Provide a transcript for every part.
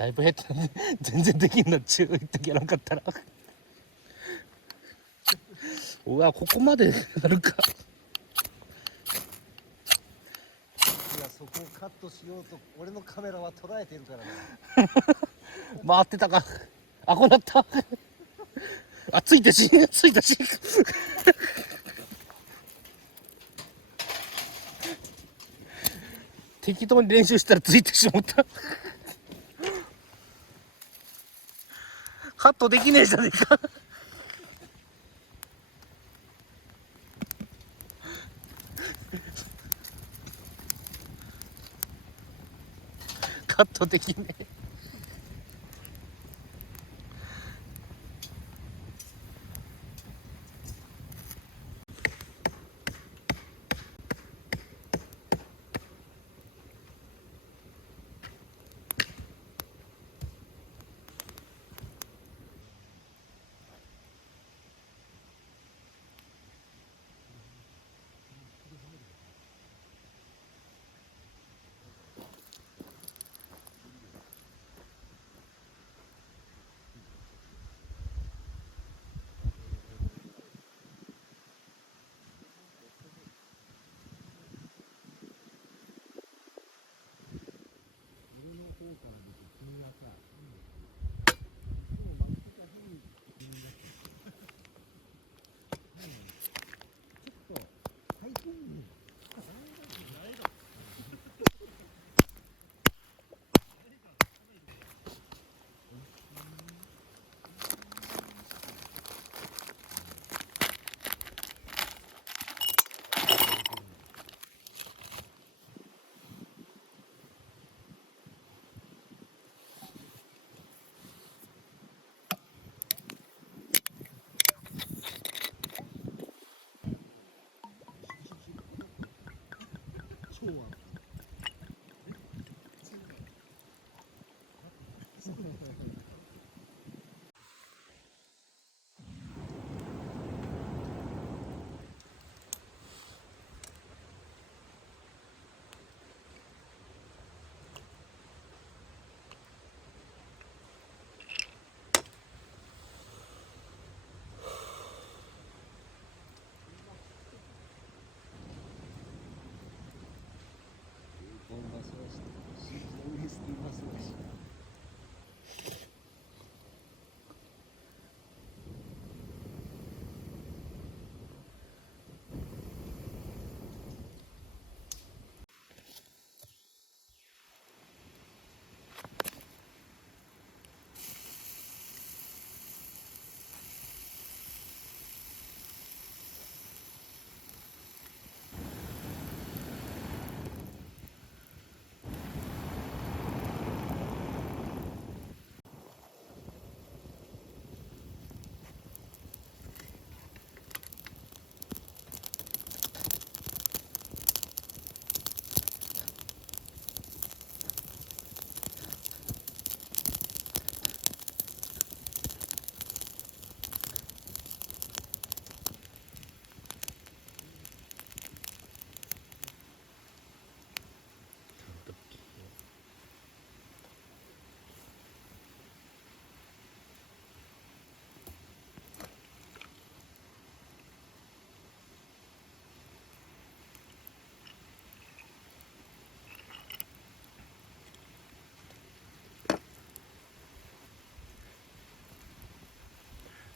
だいぶ減ったね。全然できんのっちゅう言ってやらんかったら。うわ、ここまでなるか。いや、そこをカットしようと俺のカメラは捉えてるからね。回ってたか。あ、こうなった。あ、ついたし、ついたし。適当に練習したらついてしまった。カットできねえじゃねえか。カットできねえ。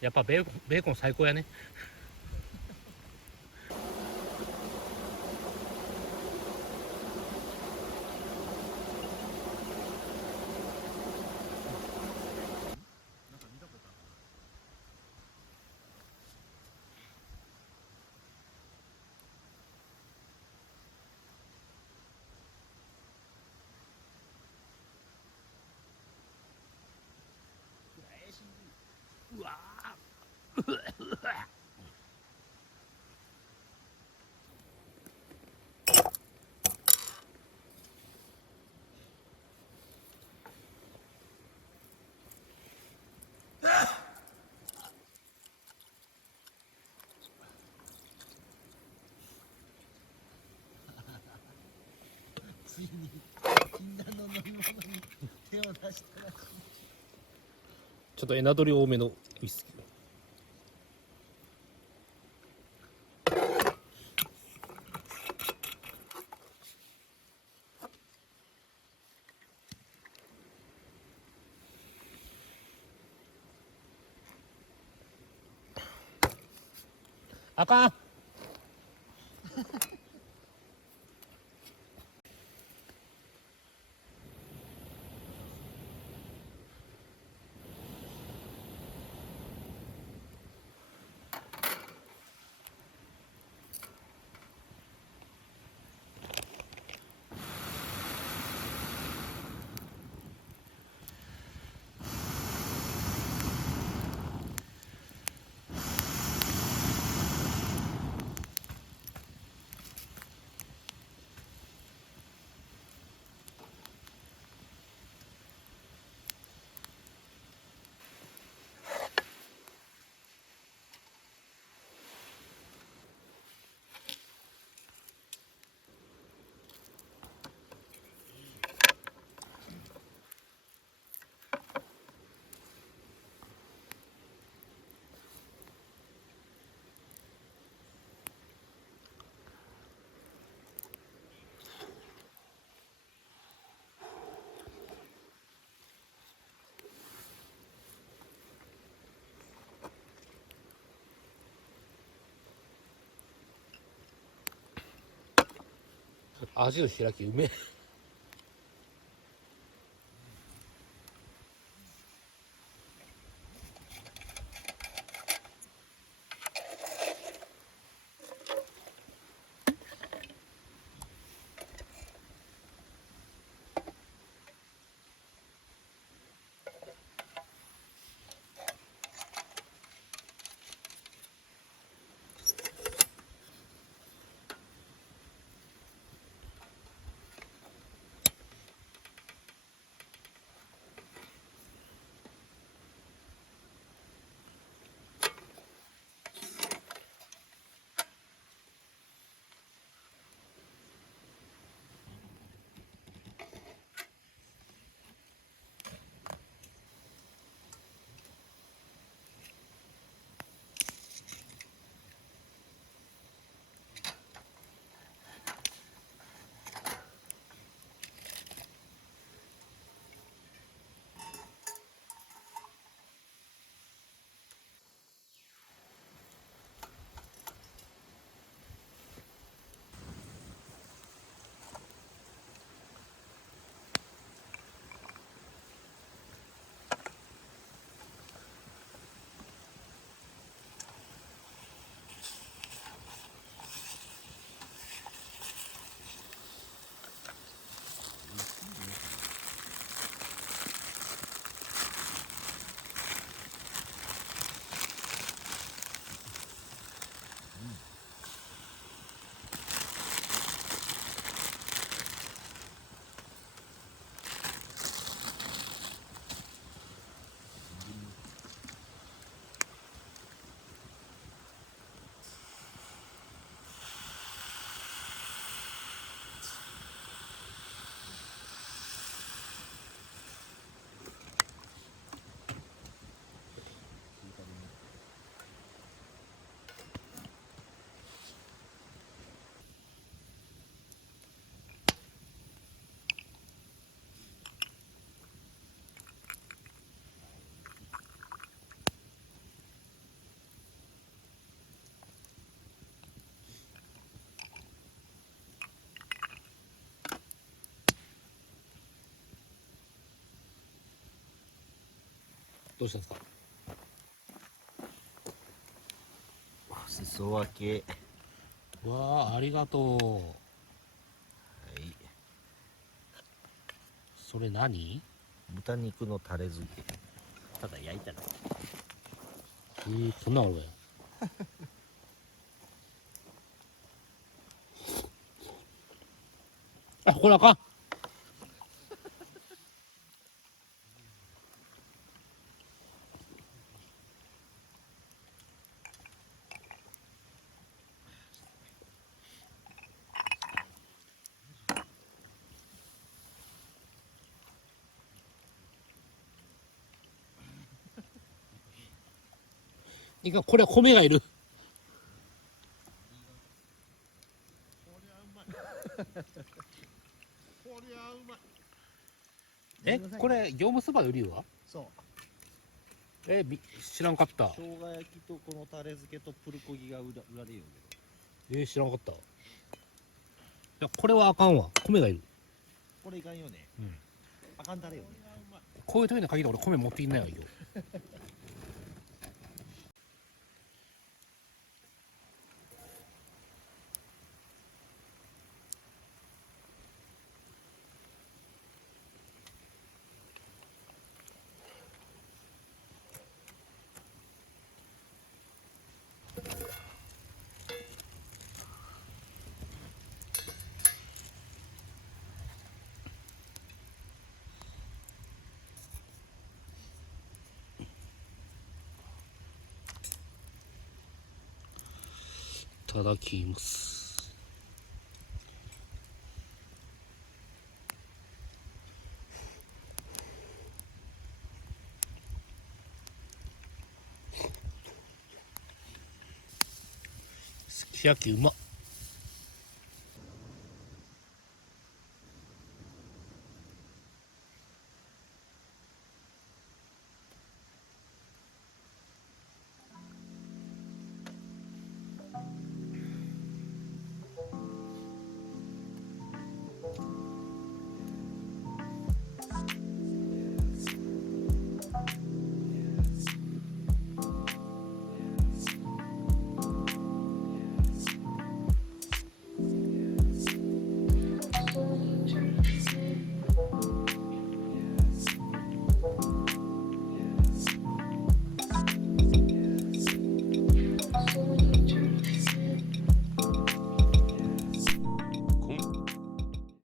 やっぱベーコン最高やね。うわついに禁断の飲み物に手を出したらちょっとエナドリ多めのウイスキー。あかん。味の開きうめえ。どうしたんですか。裾分け。わあ、ありがとう。はい。それ何？豚肉のタレ漬け。ただ焼いただけ。そんなのあるわよ。あ、これあかん。いかん、これは米がいる。こりゃうまいこりゃうまい。え、これ業務そばの理由は？そう知らんかった。生姜焼きとこのタレ漬けとプルコギが売られるよ知らんかった。いや、これはあかんわ。米がいる。これいかんよねうんあかんタレよねこういう時に限って俺米持っていんないわよ。いただきます。すき焼きうまっ。